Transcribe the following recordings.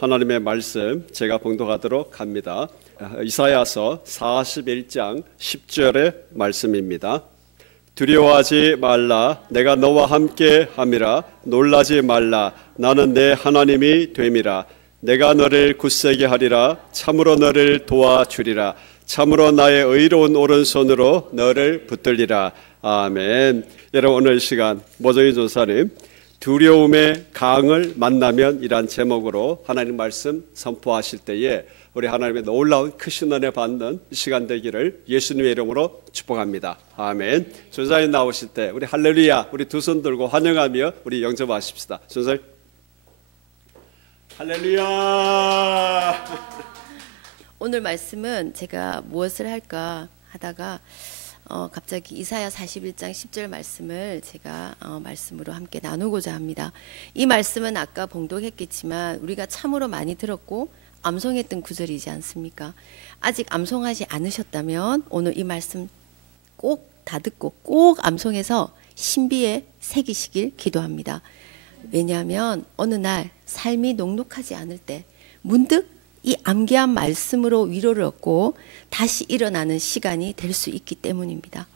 하나님의 말씀 제가 봉독하도록 합니다. 이사야서 41장 10절의 말씀입니다. 두려워하지 말라, 내가 너와 함께 함이라. 놀라지 말라, 나는 내 하나님이 됨이라. 내가 너를 굳세게 하리라. 참으로 너를 도와주리라. 참으로 나의 의로운 오른손으로 너를 붙들리라. 아멘. 여러분, 오늘 이 시간 모정희 전사님 두려움의 강을 만나면 이란 제목으로 하나님 말씀 선포하실 때에 우리 하나님의 놀라운 크신 은혜 받는 시간 되기를 예수님의 이름으로 축복합니다. 아멘. 전사님 나오실 때 우리 할렐루야, 우리 두 손 들고 환영하며 우리 영접하십시다. 전사님 할렐루야. 오늘 말씀은 제가 무엇을 할까 하다가 갑자기 이사야 41장 10절 말씀을 제가 말씀으로 함께 나누고자 합니다. 이 말씀은 아까 봉독했겠지만 우리가 참으로 많이 들었고 암송했던 구절이지 않습니까? 아직 암송하지 않으셨다면 오늘 이 말씀 꼭 다 듣고 꼭 암송해서 신비에 새기시길 기도합니다. 왜냐하면 어느 날 삶이 녹록하지 않을 때 문득 이 암기한 말씀으로 위로를 얻고 다시 일어나는 시간이 될 수 있기 때문입니다.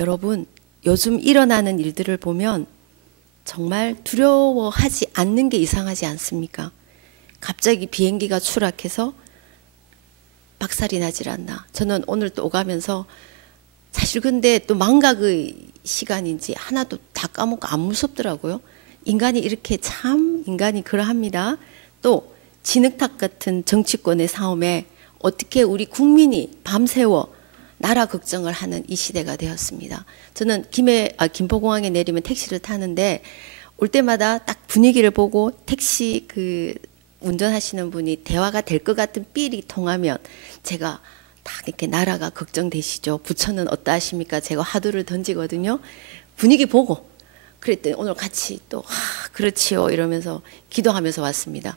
여러분, 요즘 일어나는 일들을 보면 정말 두려워하지 않는 게 이상하지 않습니까? 갑자기 비행기가 추락해서 박살이 나질 않나. 저는 오늘 또 오가면서 사실 근데 또 망각의 시간인지 하나도 다 까먹고 안 무섭더라고요. 인간이 이렇게 참 인간이 그러합니다. 또 진흙탕 같은 정치권의 싸움에 어떻게 우리 국민이 밤새워 나라 걱정을 하는 이 시대가 되었습니다. 저는 김포공항에 내리면 택시를 타는데 올 때마다 딱 분위기를 보고 택시 운전하시는 분이 대화가 될 것 같은 삘이 통하면 제가 딱 이렇게 나라가 걱정되시죠. 부처는 어떠하십니까? 제가 화두를 던지거든요. 분위기 보고 그랬더니 오늘 같이 또 그렇지요 이러면서 기도하면서 왔습니다.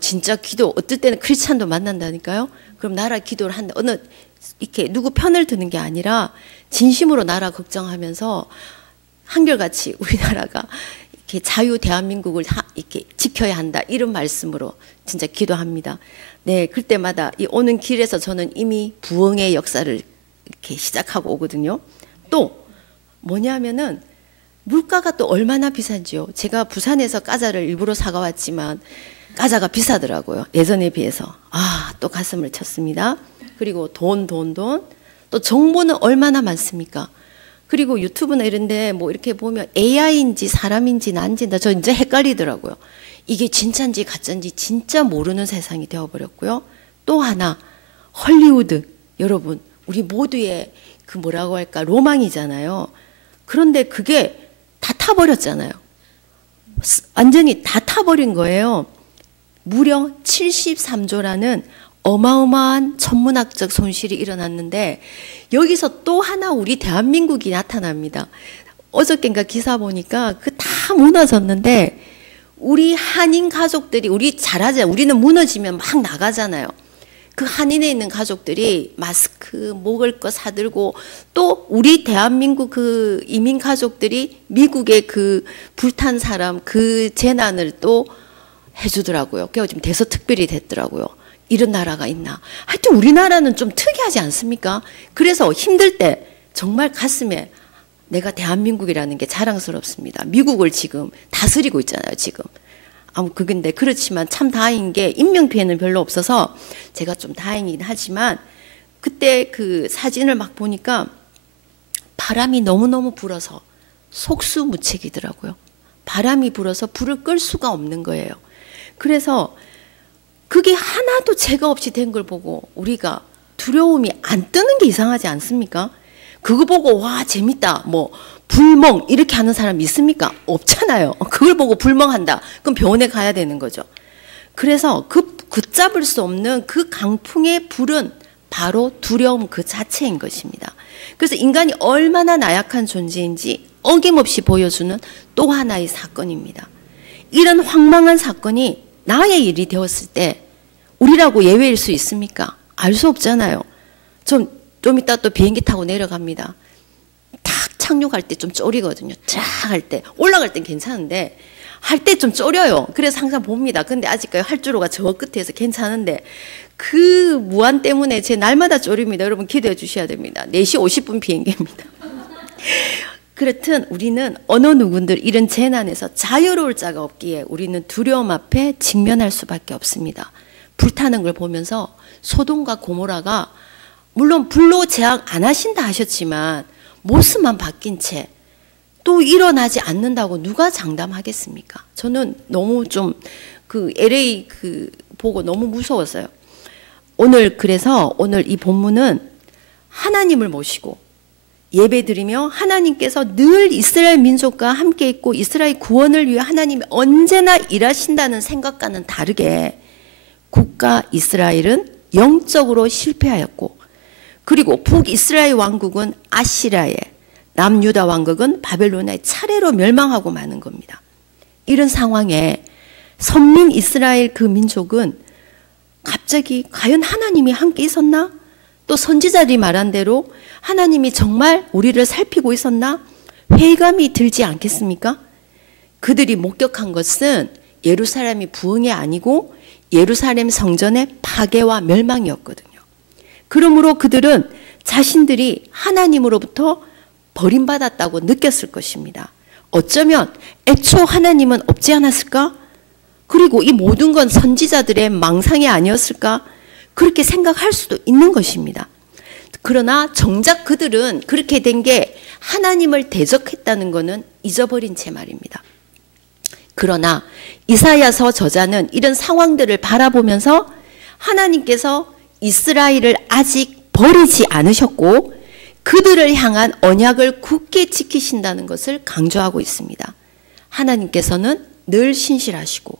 진짜 기도 어떨 때는 크리스찬도 만난다니까요. 그럼 나라 기도를 한다. 어느 이렇게 누구 편을 드는 게 아니라 진심으로 나라 걱정하면서 한결같이 우리나라가 이렇게 자유 대한민국을 이렇게 지켜야 한다 이런 말씀으로 진짜 기도합니다. 네, 그때마다 이 오는 길에서 저는 이미 부흥의 역사를 이렇게 시작하고 오거든요. 또 뭐냐면은 물가가 또 얼마나 비싼지요. 제가 부산에서 과자를 일부러 사가왔지만 과자가 비싸더라고요. 예전에 비해서. 또 가슴을 쳤습니다. 그리고 돈. 또 정보는 얼마나 많습니까? 그리고 유튜브나 이런데 뭐 이렇게 보면 AI인지 사람인지 난지 저 이제 헷갈리더라고요. 이게 진짜인지 가짜인지 진짜 모르는 세상이 되어버렸고요. 또 하나 헐리우드. 여러분 우리 모두의 그 뭐라고 할까 로망이잖아요. 그런데 그게 다 타버렸잖아요. 완전히 다 타버린 거예요. 무려 73조라는 어마어마한 천문학적 손실이 일어났는데 여기서 또 하나 우리 대한민국이 나타납니다. 어저께인가 기사 보니까 다 무너졌는데 우리 한인 가족들이 우리 잘하잖아요. 우리는 무너지면 막 나가잖아요. 그 한인에 있는 가족들이 마스크 먹을 거 사들고 또 우리 대한민국 그 이민 가족들이 미국의 그 불탄 사람 그 재난을 또 해주더라고요. 그래서 지금 대서특별히 됐더라고요. 이런 나라가 있나. 하여튼 우리나라는 좀 특이하지 않습니까? 그래서 힘들 때 정말 가슴에 내가 대한민국이라는 게 자랑스럽습니다. 미국을 지금 다스리고 있잖아요. 지금. 근데 그렇지만 참 다행인 게 인명피해는 별로 없어서 제가 좀 다행이긴 하지만 그때 그 사진을 막 보니까 바람이 너무너무 불어서 속수무책이더라고요. 바람이 불어서 불을 끌 수가 없는 거예요. 그래서 그게 하나도 죄가 없이 된 걸 보고 우리가 두려움이 안 뜨는 게 이상하지 않습니까? 그거 보고 와 재밌다 뭐 불멍 이렇게 하는 사람 있습니까? 없잖아요. 그걸 보고 불멍한다. 그럼 병원에 가야 되는 거죠. 그래서 걷잡을 수 없는 그 강풍의 불은 바로 두려움 그 자체인 것입니다. 그래서 인간이 얼마나 나약한 존재인지 어김없이 보여주는 또 하나의 사건입니다. 이런 황망한 사건이 나의 일이 되었을 때 우리라고 예외일 수 있습니까? 알 수 없잖아요. 좀 이따 또 비행기 타고 내려갑니다. 탁 착륙할 때 좀 쫄이거든요. 쫙 할 때. 올라갈 땐 괜찮은데 할 때 좀 쫄려요. 그래서 항상 봅니다. 근데 아직까지 활주로가 저 끝에서 괜찮은데 그 무한 때문에 제 날마다 쫄립니다. 여러분 기도해 주셔야 됩니다. 4시 50분 비행기입니다. 그렇든 우리는 어느 누군들 이런 재난에서 자유로울 자가 없기에 우리는 두려움 앞에 직면할 수밖에 없습니다. 불타는 걸 보면서 소돔과 고모라가 물론 불로 재앙 안 하신다 하셨지만 모습만 바뀐 채 또 일어나지 않는다고 누가 장담하겠습니까? 저는 너무 좀 그 LA 보고 너무 무서웠어요. 그래서 오늘 이 본문은 하나님을 모시고 예배드리며 하나님께서 늘 이스라엘 민족과 함께 있고 이스라엘 구원을 위해 하나님이 언제나 일하신다는 생각과는 다르게 국가 이스라엘은 영적으로 실패하였고 그리고 북이스라엘 왕국은 아시라의 남유다 왕국은 바벨론의 차례로 멸망하고 마는 겁니다. 이런 상황에 선민 이스라엘 그 민족은 갑자기 과연 하나님이 함께 있었나? 또 선지자들이 말한 대로 하나님이 정말 우리를 살피고 있었나? 회의감이 들지 않겠습니까? 그들이 목격한 것은 예루살렘이 부흥이 아니고 예루살렘 성전의 파괴와 멸망이었거든요. 그러므로 그들은 자신들이 하나님으로부터 버림받았다고 느꼈을 것입니다. 어쩌면 애초 하나님은 없지 않았을까? 그리고 이 모든 건 선지자들의 망상이 아니었을까? 그렇게 생각할 수도 있는 것입니다. 그러나 정작 그들은 그렇게 된 게 하나님을 대적했다는 것은 잊어버린 채 말입니다. 그러나 이사야서 저자는 이런 상황들을 바라보면서 하나님께서 이스라엘을 아직 버리지 않으셨고 그들을 향한 언약을 굳게 지키신다는 것을 강조하고 있습니다. 하나님께서는 늘 신실하시고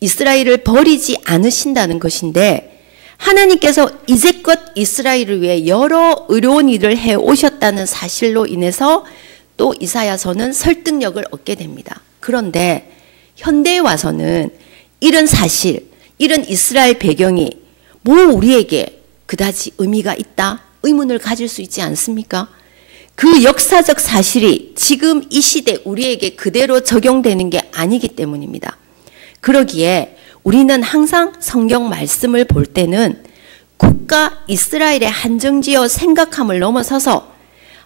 이스라엘을 버리지 않으신다는 것인데 하나님께서 이제껏 이스라엘을 위해 여러 의로운 일을 해오셨다는 사실로 인해서 또 이사야서는 설득력을 얻게 됩니다. 그런데 현대에 와서는 이런 사실, 이런 이스라엘 배경이 뭐 우리에게 그다지 의미가 있다? 의문을 가질 수 있지 않습니까? 그 역사적 사실이 지금 이 시대 우리에게 그대로 적용되는 게 아니기 때문입니다. 그러기에 우리는 항상 성경 말씀을 볼 때는 국가 이스라엘의 한정지어 생각함을 넘어서서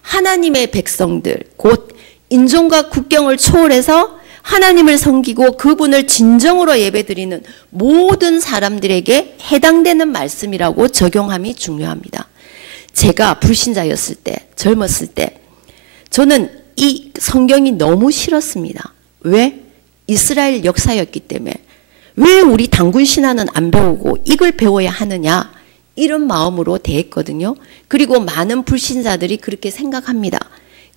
하나님의 백성들, 곧 인종과 국경을 초월해서 하나님을 섬기고 그분을 진정으로 예배드리는 모든 사람들에게 해당되는 말씀이라고 적용함이 중요합니다. 제가 불신자였을 때, 젊었을 때 저는 이 성경이 너무 싫었습니다. 왜? 이스라엘 역사였기 때문에. 왜 우리 단군 신화는 안 배우고 이걸 배워야 하느냐? 이런 마음으로 대했거든요. 그리고 많은 불신자들이 그렇게 생각합니다.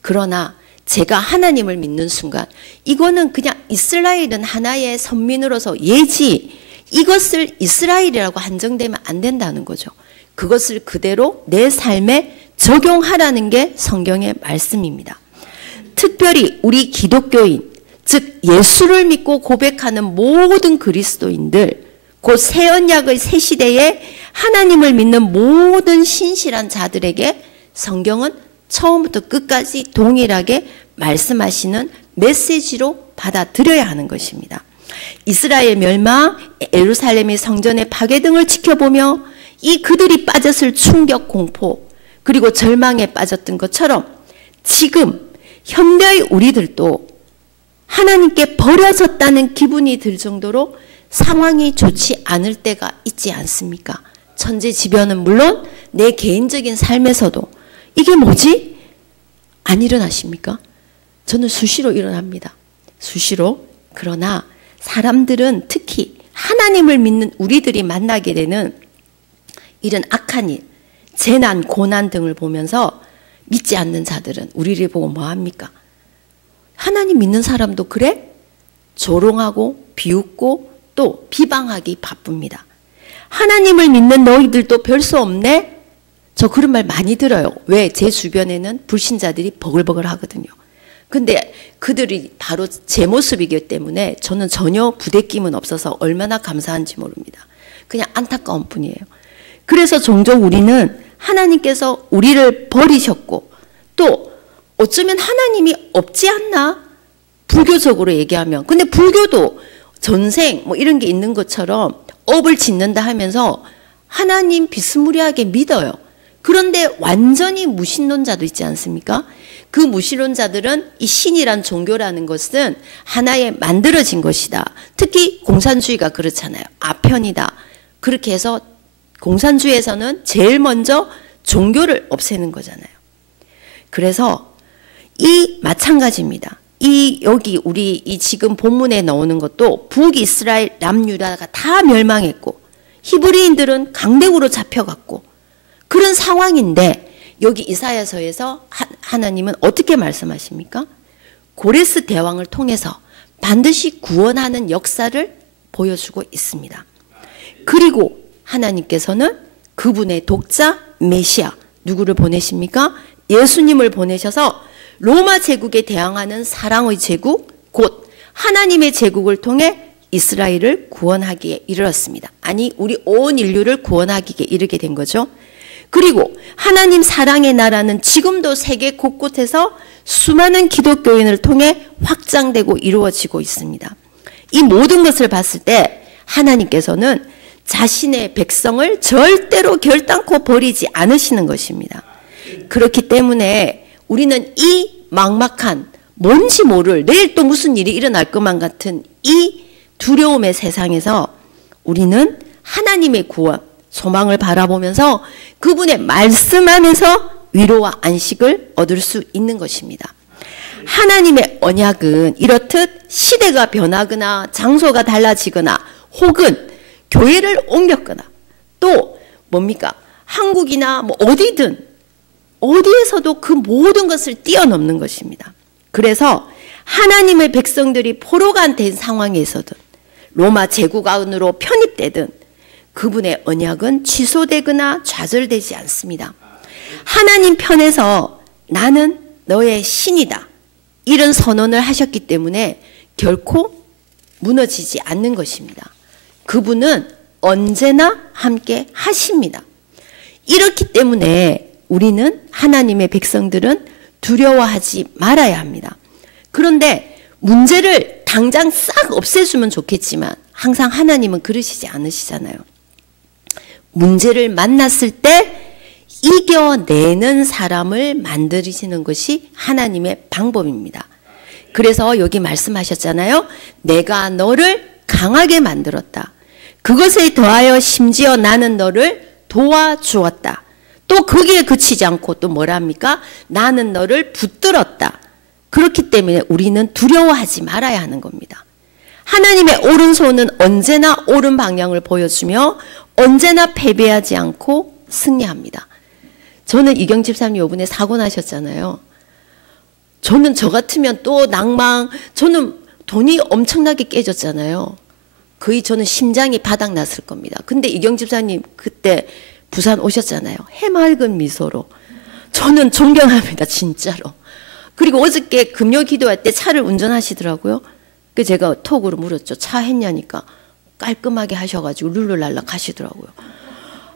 그러나 제가 하나님을 믿는 순간 이거는 그냥 이스라엘은 하나의 선민으로서 예지 이것을 이스라엘이라고 한정되면 안 된다는 거죠. 그것을 그대로 내 삶에 적용하라는 게 성경의 말씀입니다. 특별히 우리 기독교인, 즉 예수를 믿고 고백하는 모든 그리스도인들, 곧 새 언약의 새 시대에 하나님을 믿는 모든 신실한 자들에게 성경은 처음부터 끝까지 동일하게 말씀하시는 메시지로 받아들여야 하는 것입니다. 이스라엘 멸망, 예루살렘의 성전의 파괴 등을 지켜보며 이 그들이 빠졌을 충격, 공포, 그리고 절망에 빠졌던 것처럼 지금 현대의 우리들도 하나님께 버려졌다는 기분이 들 정도로 상황이 좋지 않을 때가 있지 않습니까? 천재지변은 물론 내 개인적인 삶에서도 이게 뭐지? 안 일어나십니까? 저는 수시로 일어납니다. 수시로. 그러나 사람들은 특히 하나님을 믿는 우리들이 만나게 되는 이런 악한 일, 재난, 고난 등을 보면서 믿지 않는 자들은 우리를 보고 뭐합니까? 하나님 믿는 사람도 그래? 조롱하고 비웃고 또 비방하기 바쁩니다. 하나님을 믿는 너희들도 별 수 없네? 저 그런 말 많이 들어요. 왜? 제 주변에는 불신자들이 버글버글 하거든요. 근데 그들이 바로 제 모습이기 때문에 저는 전혀 부대낌은 없어서 얼마나 감사한지 모릅니다. 그냥 안타까운 뿐이에요. 그래서 종종 우리는 하나님께서 우리를 버리셨고 또 어쩌면 하나님이 없지 않나? 불교적으로 얘기하면. 근데 불교도 전생 뭐 이런 게 있는 것처럼 업을 짓는다 하면서 하나님 비스무리하게 믿어요. 그런데 완전히 무신론자도 있지 않습니까? 그 무신론자들은 이 신이란 종교라는 것은 하나의 만들어진 것이다. 특히 공산주의가 그렇잖아요. 아편이다. 그렇게 해서 공산주의에서는 제일 먼저 종교를 없애는 거잖아요. 그래서 이 마찬가지입니다. 여기 우리 이 지금 본문에 나오는 것도 북이스라엘 남유다가 다 멸망했고 히브리인들은 강대국으로 잡혀갔고 그런 상황인데 여기 이사야서에서 하나님은 어떻게 말씀하십니까? 고레스 대왕을 통해서 반드시 구원하는 역사를 보여주고 있습니다. 그리고 하나님께서는 그분의 독자 메시아 누구를 보내십니까? 예수님을 보내셔서 로마 제국에 대항하는 사랑의 제국 곧 하나님의 제국을 통해 이스라엘을 구원하기에 이르렀습니다. 아니 우리 온 인류를 구원하기에 이르게 된 거죠. 그리고 하나님 사랑의 나라는 지금도 세계 곳곳에서 수많은 기독교인을 통해 확장되고 이루어지고 있습니다. 이 모든 것을 봤을 때 하나님께서는 자신의 백성을 절대로 결단코 버리지 않으시는 것입니다. 그렇기 때문에 우리는 이 막막한 뭔지 모를 내일 또 무슨 일이 일어날 것만 같은 이 두려움의 세상에서 우리는 하나님의 구원, 소망을 바라보면서 그분의 말씀 안에서 위로와 안식을 얻을 수 있는 것입니다. 하나님의 언약은 이렇듯 시대가 변하거나 장소가 달라지거나 혹은 교회를 옮겼거나 또 뭡니까? 한국이나 뭐 어디에서도 그 모든 것을 뛰어넘는 것입니다. 그래서 하나님의 백성들이 포로가 된 상황에서든 로마 제국 안으로 편입되든 그분의 언약은 취소되거나 좌절되지 않습니다. 하나님 편에서 나는 너의 신이다. 이런 선언을 하셨기 때문에 결코 무너지지 않는 것입니다. 그분은 언제나 함께 하십니다. 이렇기 때문에 우리는 하나님의 백성들은 두려워하지 말아야 합니다. 그런데 문제를 당장 싹 없애주면 좋겠지만 항상 하나님은 그러시지 않으시잖아요. 문제를 만났을 때 이겨내는 사람을 만드시는 것이 하나님의 방법입니다. 그래서 여기 말씀하셨잖아요. 내가 너를 강하게 만들었다. 그것에 더하여 심지어 나는 너를 도와주었다. 또 거기에 그치지 않고 또 뭐랍니까? 나는 너를 붙들었다. 그렇기 때문에 우리는 두려워하지 말아야 하는 겁니다. 하나님의 오른손은 언제나 옳은 방향을 보여주며 언제나 패배하지 않고 승리합니다. 저는 이경 집사님 요번에 사고 나셨잖아요. 저는 저 같으면 또 낭망, 저는 돈이 엄청나게 깨졌잖아요. 거의 저는 심장이 바닥났을 겁니다. 근데 이경 집사님 그때 부산 오셨잖아요. 해맑은 미소로. 저는 존경합니다. 진짜로. 그리고 어저께 금요 기도할 때 차를 운전하시더라고요. 그 제가 톡으로 물었죠. 차 했냐니까 깔끔하게 하셔가지고 룰루랄라 가시더라고요.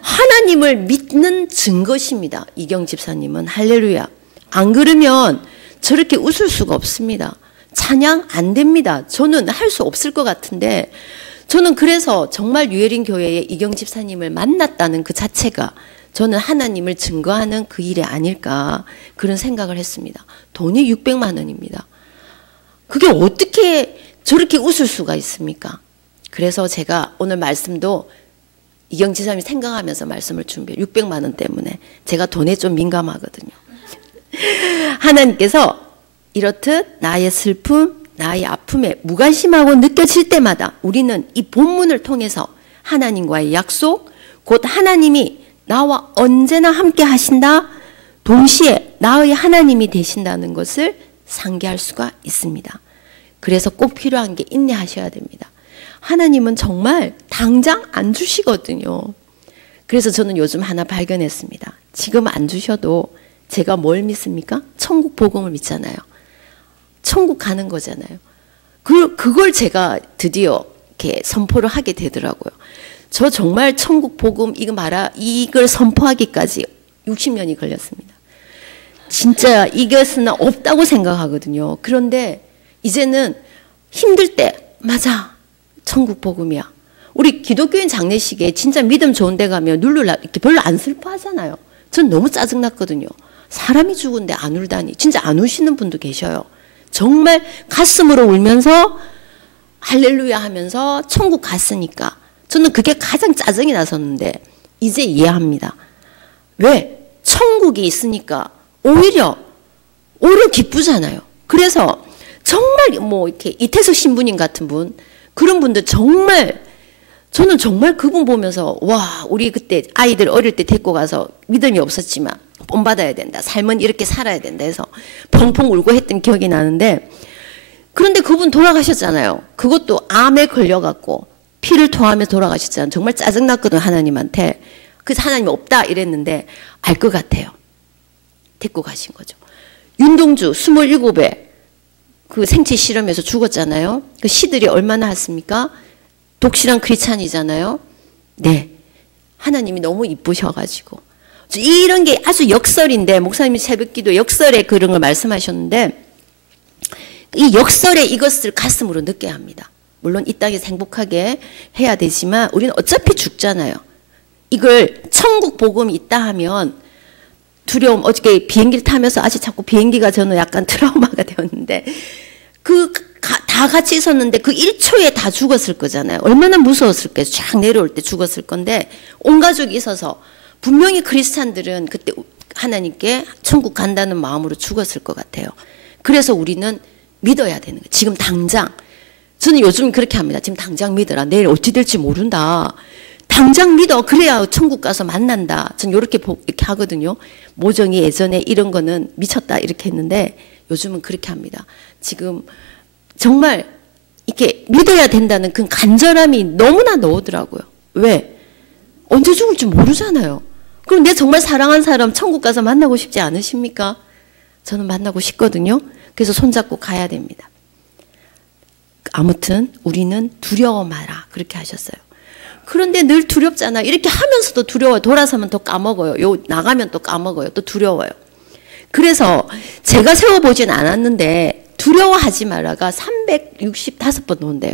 하나님을 믿는 증거십니다. 이경 집사님은. 할렐루야. 안 그러면 저렇게 웃을 수가 없습니다. 찬양 안 됩니다. 저는 할 수 없을 것 같은데 저는 그래서 정말 유예린 교회에 이경 집사님을 만났다는 그 자체가 저는 하나님을 증거하는 그 일이 아닐까 그런 생각을 했습니다. 돈이 600만 원입니다. 그게 어떻게 저렇게 웃을 수가 있습니까? 그래서 제가 오늘 말씀도 이경 집사님이 생각하면서 말씀을 준비해요. 600만 원 때문에. 제가 돈에 좀 민감하거든요. 하나님께서 이렇듯 나의 슬픔, 나의 아픔에 무관심하고 느껴질 때마다 우리는 이 본문을 통해서 하나님과의 약속, 곧 하나님이 나와 언제나 함께 하신다, 동시에 나의 하나님이 되신다는 것을 상기할 수가 있습니다. 그래서 꼭 필요한 게 인내하셔야 됩니다. 하나님은 정말 당장 안 주시거든요. 그래서 저는 요즘 하나 발견했습니다. 지금 안 주셔도 제가 뭘 믿습니까? 천국 복음을 믿잖아요. 천국 가는 거잖아요. 그걸 제가 드디어 이렇게 선포를 하게 되더라고요. 저 정말 천국 복음 이걸 선포하기까지 60년이 걸렸습니다. 진짜 이것은 없다고 생각하거든요. 그런데 이제는 힘들 때 맞아 천국 복음이야. 우리 기독교인 장례식에 진짜 믿음 좋은 데 가면 누르라 이렇게 별로 안 슬퍼하잖아요. 전 너무 짜증났거든요. 사람이 죽은데 안 울다니. 진짜 안 우시는 분도 계셔요. 정말 가슴으로 울면서 할렐루야 하면서 천국 갔으니까. 저는 그게 가장 짜증이 났었는데 이제 이해합니다. 왜? 천국이 있으니까 오히려 기쁘잖아요. 그래서 정말 뭐 이렇게 이태석 신부님 같은 분, 그런 분들 정말 저는 정말 그분 보면서 와, 우리 그때 아이들 어릴 때 데리고 가서 믿음이 없었지만 본받아야 된다. 삶은 이렇게 살아야 된다 해서 펑펑 울고 했던 기억이 나는데, 그런데 그분 돌아가셨잖아요. 그것도 암에 걸려갖고 피를 토하며 돌아가셨잖아요. 정말 짜증났거든요, 하나님한테. 그래서 하나님이 없다 이랬는데 알 것 같아요. 데리고 가신 거죠. 윤동주 27에 그 생체 실험에서 죽었잖아요. 그 시들이 얼마나 했습니까? 독실한 크리스찬이잖아요. 네, 하나님이 너무 이쁘셔가지고 이런 게 아주 역설인데, 목사님이 새벽기도 역설에 그런 걸 말씀하셨는데, 이 역설에 이것을 가슴으로 느껴야 합니다. 물론 이 땅에서 행복하게 해야 되지만 우리는 어차피 죽잖아요. 이걸 천국 복음이 있다 하면 두려움, 어저께 비행기를 타면서 아직 자꾸 비행기가 저는 약간 트라우마가 되었는데, 다 같이 있었는데 그 1초에 다 죽었을 거잖아요. 얼마나 무서웠을까요? 쫙 내려올 때 죽었을 건데, 온 가족이 있어서 분명히 크리스찬들은 그때 하나님께 천국 간다는 마음으로 죽었을 것 같아요. 그래서 우리는 믿어야 되는 거예요. 지금 당장. 저는 요즘 그렇게 합니다. 지금 당장 믿어라. 내일 어찌 될지 모른다. 당장 믿어. 그래야 천국 가서 만난다. 전 이렇게 하거든요. 모정이 예전에 이런 거는 미쳤다 이렇게 했는데 요즘은 그렇게 합니다. 지금 정말 이렇게 믿어야 된다는 그 간절함이 너무나 나오더라고요. 왜? 언제 죽을지 모르잖아요. 그럼 내 정말 사랑한 사람 천국 가서 만나고 싶지 않으십니까? 저는 만나고 싶거든요. 그래서 손잡고 가야 됩니다. 아무튼 우리는 두려워 마라 그렇게 하셨어요. 그런데 늘 두렵잖아. 이렇게 하면서도 두려워요. 돌아서면 또 까먹어요. 나가면 또 까먹어요. 또 두려워요. 그래서 제가 세워보진 않았는데 두려워하지 마라가 365번 나온대요.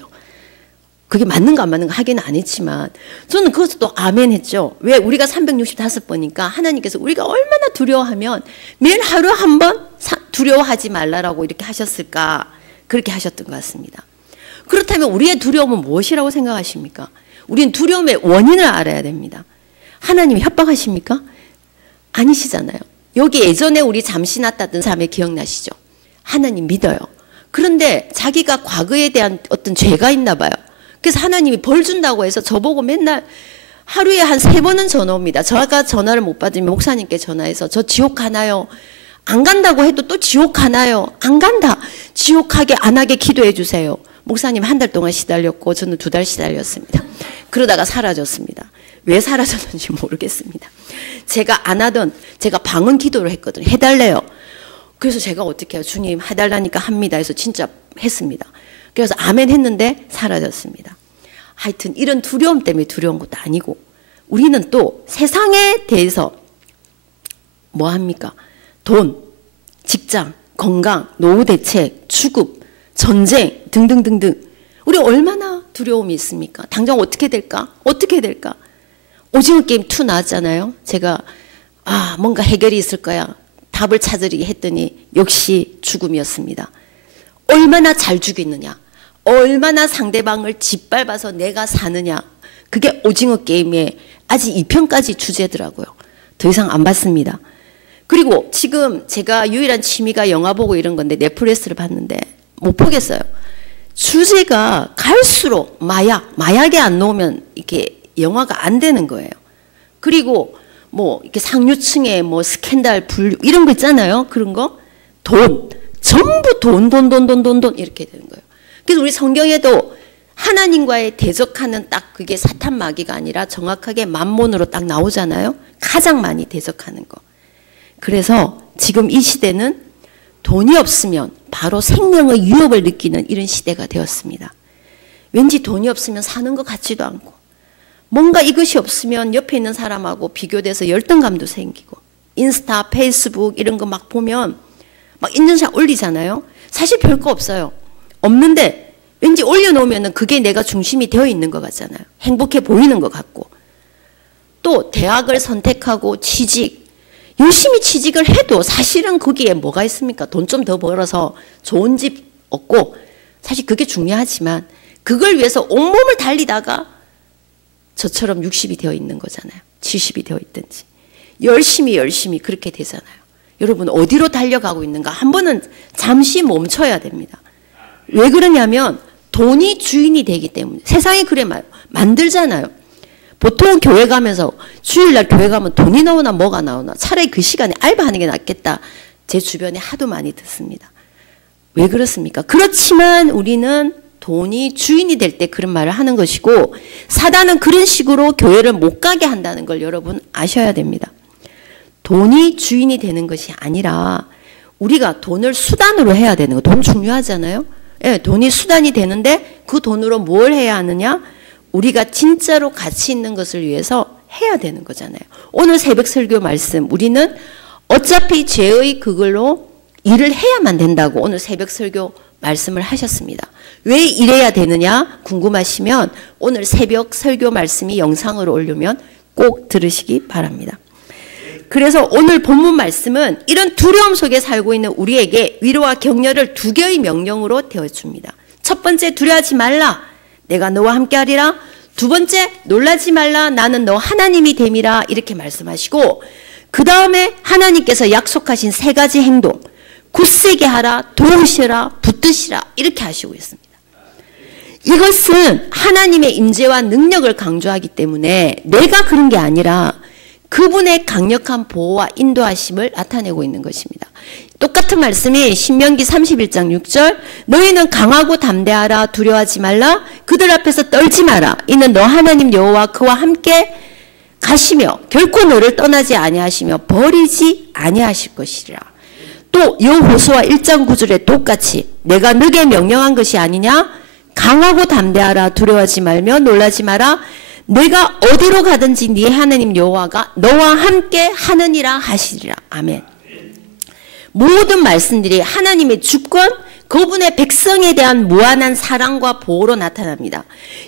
그게 맞는가 안 맞는가 하기는 안 했지만 저는 그것도 또 아멘 했죠. 왜? 우리가 365번이니까 하나님께서 우리가 얼마나 두려워하면 매일 하루 한 번 두려워하지 말라라고 이렇게 하셨을까, 그렇게 하셨던 것 같습니다. 그렇다면 우리의 두려움은 무엇이라고 생각하십니까? 우리는 두려움의 원인을 알아야 됩니다. 하나님이 협박하십니까? 아니시잖아요. 여기 예전에 우리 잠시 났다던 사람의 기억나시죠? 하나님 믿어요. 그런데 자기가 과거에 대한 어떤 죄가 있나 봐요. 그래서 하나님이 벌 준다고 해서 저보고 맨날 하루에 한 3번은 전화 옵니다. 제가 전화를 못 받으면 목사님께 전화해서 저 지옥 가나요? 안 간다고 해도 또 지옥 가나요? 안 간다. 지옥 가게 안 하게 기도해 주세요. 목사님 1달 동안 시달렸고 저는 2달 시달렸습니다. 그러다가 사라졌습니다. 왜 사라졌는지 모르겠습니다. 제가 안 하던, 제가 방언 기도를 했거든요. 해달래요. 그래서 제가 어떻게 해요? 주님 해달라니까 합니다 해서 진짜 했습니다. 그래서 아멘 했는데 사라졌습니다. 하여튼 이런 두려움 때문에 두려운 것도 아니고, 우리는 또 세상에 대해서 뭐 합니까? 돈, 직장, 건강, 노후 대책, 주급, 전쟁 등등등등. 우리 얼마나 두려움이 있습니까? 당장 어떻게 될까? 어떻게 될까? 오징어 게임 2 나왔잖아요. 제가 뭔가 해결이 있을 거야. 답을 찾으려 했더니 역시 죽음이었습니다. 얼마나 잘 죽이느냐, 얼마나 상대방을 짓밟아서 내가 사느냐, 그게 오징어 게임의 아직 2편까지 주제더라고요. 더 이상 안 봤습니다. 그리고 지금 제가 유일한 취미가 영화 보고 이런 건데 넷플릭스를 봤는데 못 보겠어요. 주제가 갈수록 마약에 안 넣으면 이렇게 영화가 안 되는 거예요. 그리고 뭐 이렇게 상류층의 뭐 스캔들 불 이런 거 있잖아요. 그런 거 전부 돈 이렇게 되는 거예요. 그래서 우리 성경에도 하나님과의 대적하는 딱 그게 사탄 마귀가 아니라 정확하게 만몬으로 딱 나오잖아요. 가장 많이 대적하는 거. 그래서 지금 이 시대는 돈이 없으면 바로 생명의 위협을 느끼는 이런 시대가 되었습니다. 왠지 돈이 없으면 사는 것 같지도 않고, 뭔가 이것이 없으면 옆에 있는 사람하고 비교돼서 열등감도 생기고, 인스타, 페이스북 이런 거 막 보면 막 인증샷 올리잖아요. 사실 별거 없어요. 없는데 왠지 올려놓으면 그게 내가 중심이 되어 있는 것 같잖아요. 행복해 보이는 것 같고. 또 대학을 선택하고 취직, 열심히 취직을 해도 사실은 거기에 뭐가 있습니까? 돈 좀 더 벌어서 좋은 집 얻고, 사실 그게 중요하지만 그걸 위해서 온몸을 달리다가 저처럼 60이 되어 있는 거잖아요. 70이 되어 있든지. 열심히 그렇게 되잖아요. 여러분 어디로 달려가고 있는가? 한 번은 잠시 멈춰야 됩니다. 왜 그러냐면 돈이 주인이 되기 때문에. 세상이 그래 만들잖아요. 보통 교회 가면서 주일날 교회 가면 돈이 나오나 뭐가 나오나 차라리 그 시간에 알바하는 게 낫겠다. 제 주변에 하도 많이 듣습니다. 왜 그렇습니까? 그렇지만 우리는 돈이 주인이 될 때 그런 말을 하는 것이고, 사단은 그런 식으로 교회를 못 가게 한다는 걸 여러분 아셔야 됩니다. 돈이 주인이 되는 것이 아니라 우리가 돈을 수단으로 해야 되는 거. 돈 중요하잖아요. 예, 돈이 수단이 되는데 그 돈으로 뭘 해야 하느냐? 우리가 진짜로 가치 있는 것을 위해서 해야 되는 거잖아요. 오늘 새벽 설교 말씀, 우리는 어차피 죄의 그걸로 일을 해야만 된다고 오늘 새벽 설교 말씀을 하셨습니다. 왜 이래야 되느냐 궁금하시면 오늘 새벽 설교 말씀이 영상으로 올려면 꼭 들으시기 바랍니다. 그래서 오늘 본문 말씀은 이런 두려움 속에 살고 있는 우리에게 위로와 격려를 두 개의 명령으로 되어줍니다. 첫 번째, 두려워하지 말라. 내가 너와 함께하리라. 두 번째, 놀라지 말라. 나는 너 하나님이 됨이라. 이렇게 말씀하시고, 그 다음에 하나님께서 약속하신 세 가지 행동. 굳세게 하라, 도우시라, 붙드시라. 이렇게 하시고 있습니다. 이것은 하나님의 임재와 능력을 강조하기 때문에 내가 그런 게 아니라 그분의 강력한 보호와 인도하심을 나타내고 있는 것입니다. 똑같은 말씀이 신명기 31장 6절, 너희는 강하고 담대하라, 두려워하지 말라, 그들 앞에서 떨지 마라. 이는 너 하나님 여호와 그와 함께 가시며 결코 너를 떠나지 아니하시며 버리지 아니하실 것이라. 또 여호수아 1장 9절에 똑같이 내가 너게 명령한 것이 아니냐? 강하고 담대하라, 두려워하지 말며 놀라지 마라. 내가 어디로 가든지 네 하나님 여호와가 너와 함께 하느니라 하시리라. 아멘. 모든 말씀들이 하나님의 주권, 그분의 백성에 대한 무한한 사랑과 보호로 나타납니다.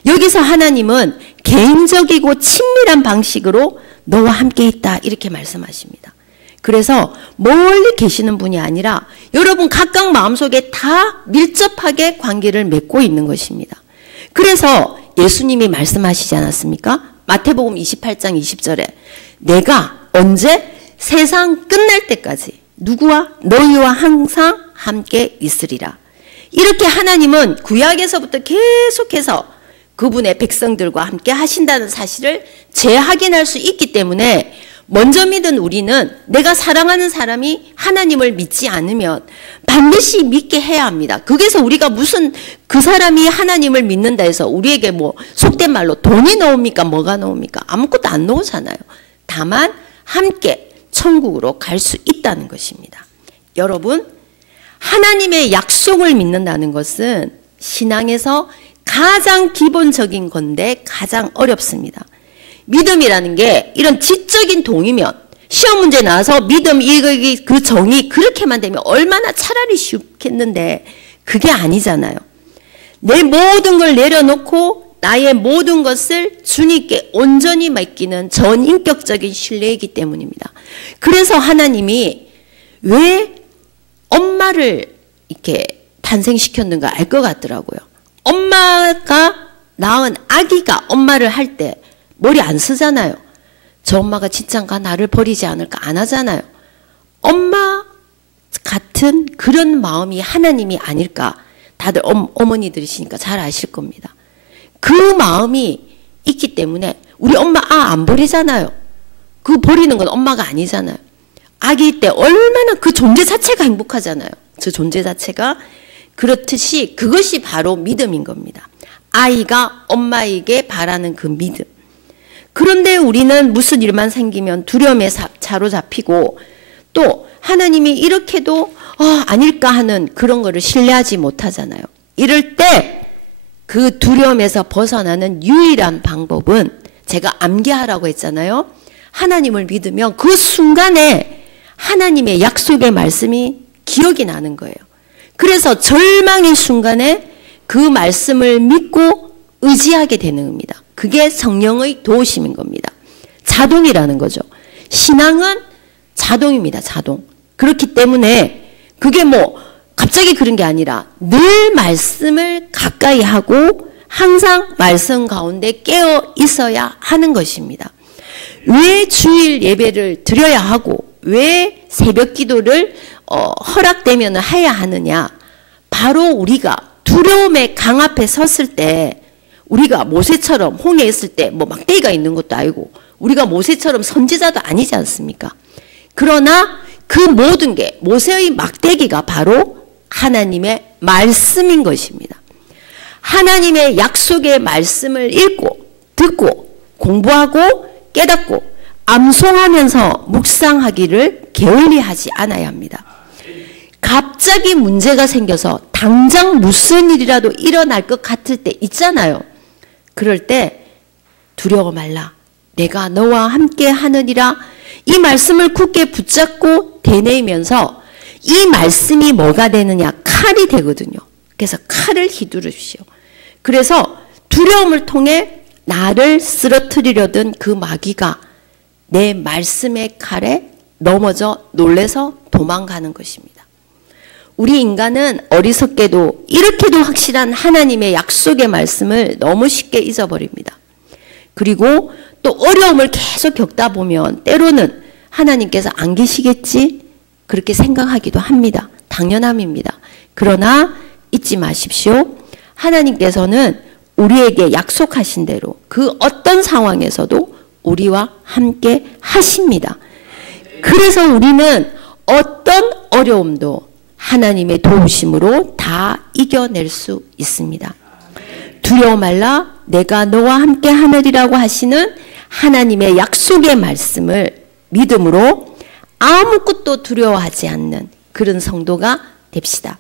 여기서 하나님은 개인적이고 친밀한 방식으로 너와 함께 있다 이렇게 말씀하십니다. 그래서 멀리 계시는 분이 아니라 여러분 각각 마음속에 다 밀접하게 관계를 맺고 있는 것입니다. 그래서 예수님이 말씀하시지 않았습니까? 마태복음 28장 20절에 내가 언제? 세상 끝날 때까지 누구와? 너희와 항상 함께 있으리라. 이렇게 하나님은 구약에서부터 계속해서 그분의 백성들과 함께 하신다는 사실을 재확인할 수 있기 때문에 먼저 믿은 우리는 내가 사랑하는 사람이 하나님을 믿지 않으면 반드시 믿게 해야 합니다. 거기서 우리가 무슨 그 사람이 하나님을 믿는다 해서 우리에게 뭐 속된 말로 돈이 나옵니까? 뭐가 나옵니까? 아무것도 안 나오잖아요. 다만 함께 천국으로 갈 수 있다는 것입니다. 여러분, 하나님의 약속을 믿는다는 것은 신앙에서 가장 기본적인 건데 가장 어렵습니다. 믿음이라는 게 이런 지적인 동의면 시험 문제 나와서 믿음 그 정의 그렇게만 되면 얼마나 차라리 쉽겠는데 그게 아니잖아요. 내 모든 걸 내려놓고 나의 모든 것을 주님께 온전히 맡기는 전인격적인 신뢰이기 때문입니다. 그래서 하나님이 왜 엄마를 이렇게 탄생시켰는가 알 것 같더라고요. 엄마가 낳은 아기가 엄마를 할 때 머리 안 쓰잖아요. 저 엄마가 진짠가 나를 버리지 않을까 안 하잖아요. 엄마 같은 그런 마음이 하나님이 아닐까. 다들 어머니들이시니까 잘 아실 겁니다. 그 마음이 있기 때문에 우리 엄마 안 버리잖아요. 그 버리는 건 엄마가 아니잖아요. 아기 때 얼마나 그 존재 자체가 행복하잖아요. 저 존재 자체가. 그렇듯이 그것이 바로 믿음인 겁니다. 아이가 엄마에게 바라는 그 믿음. 그런데 우리는 무슨 일만 생기면 두려움에 사로잡히고 또 하나님이 이렇게도 아닐까 하는 그런 거를 신뢰하지 못하잖아요. 이럴 때 그 두려움에서 벗어나는 유일한 방법은 제가 암기하라고 했잖아요. 하나님을 믿으면 그 순간에 하나님의 약속의 말씀이 기억이 나는 거예요. 그래서 절망의 순간에 그 말씀을 믿고 의지하게 되는 겁니다. 그게 성령의 도우심인 겁니다. 자동이라는 거죠. 신앙은 자동입니다. 자동. 그렇기 때문에 그게 뭐 갑자기 그런 게 아니라 늘 말씀을 가까이 하고 항상 말씀 가운데 깨어 있어야 하는 것입니다. 왜 주일 예배를 드려야 하고 왜 새벽 기도를 허락되면 해야 하느냐? 바로 우리가 두려움의 강 앞에 섰을 때 우리가 모세처럼 홍해에 있을 때 뭐 막대기가 있는 것도 아니고 우리가 모세처럼 선지자도 아니지 않습니까? 그러나 그 모든 게 모세의 막대기가 바로 하나님의 말씀인 것입니다. 하나님의 약속의 말씀을 읽고 듣고 공부하고 깨닫고 암송하면서 묵상하기를 게을리하지 않아야 합니다. 갑자기 문제가 생겨서 당장 무슨 일이라도 일어날 것 같을 때 있잖아요. 그럴 때 두려워 말라. 내가 너와 함께 하느니라. 이 말씀을 굳게 붙잡고 되뇌이면서 이 말씀이 뭐가 되느냐? 칼이 되거든요. 그래서 칼을 휘두르십시오. 그래서 두려움을 통해 나를 쓰러뜨리려던 그 마귀가 내 말씀의 칼에 넘어져 놀래서 도망가는 것입니다. 우리 인간은 어리석게도 이렇게도 확실한 하나님의 약속의 말씀을 너무 쉽게 잊어버립니다. 그리고 또 어려움을 계속 겪다 보면 때로는 하나님께서 안 계시겠지? 그렇게 생각하기도 합니다. 당연함입니다. 그러나 잊지 마십시오. 하나님께서는 우리에게 약속하신 대로 그 어떤 상황에서도 우리와 함께 하십니다. 그래서 우리는 어떤 어려움도 하나님의 도우심으로 다 이겨낼 수 있습니다. 두려워 말라. 내가 너와 함께 하느리라고 하시는 하나님의 약속의 말씀을 믿음으로 아무것도 두려워하지 않는 그런 성도가 됩시다.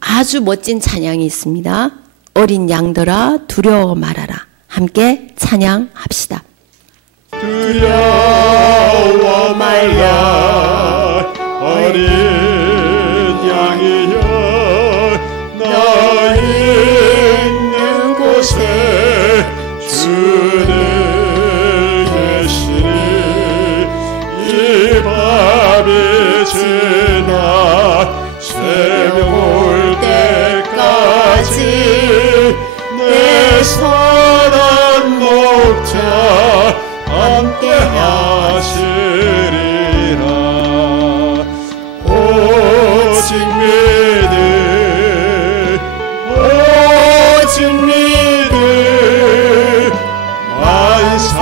아주 멋진 찬양이 있습니다. 어린 양들아 두려워 말아라. 함께 찬양합시다. 두려워 말라 어린 양이여 나 있는 곳에 주는 계시니 이 밤이 지나 새벽 올 때까지 내 선한 목자 함께 하시리라. 오직 믿음 만사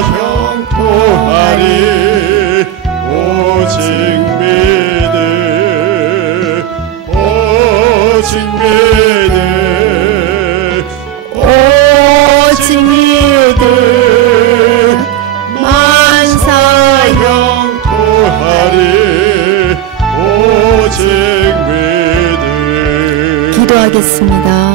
형통하리. 오직 믿음 만사 형통하리. 오직 믿음. 기도하겠습니다.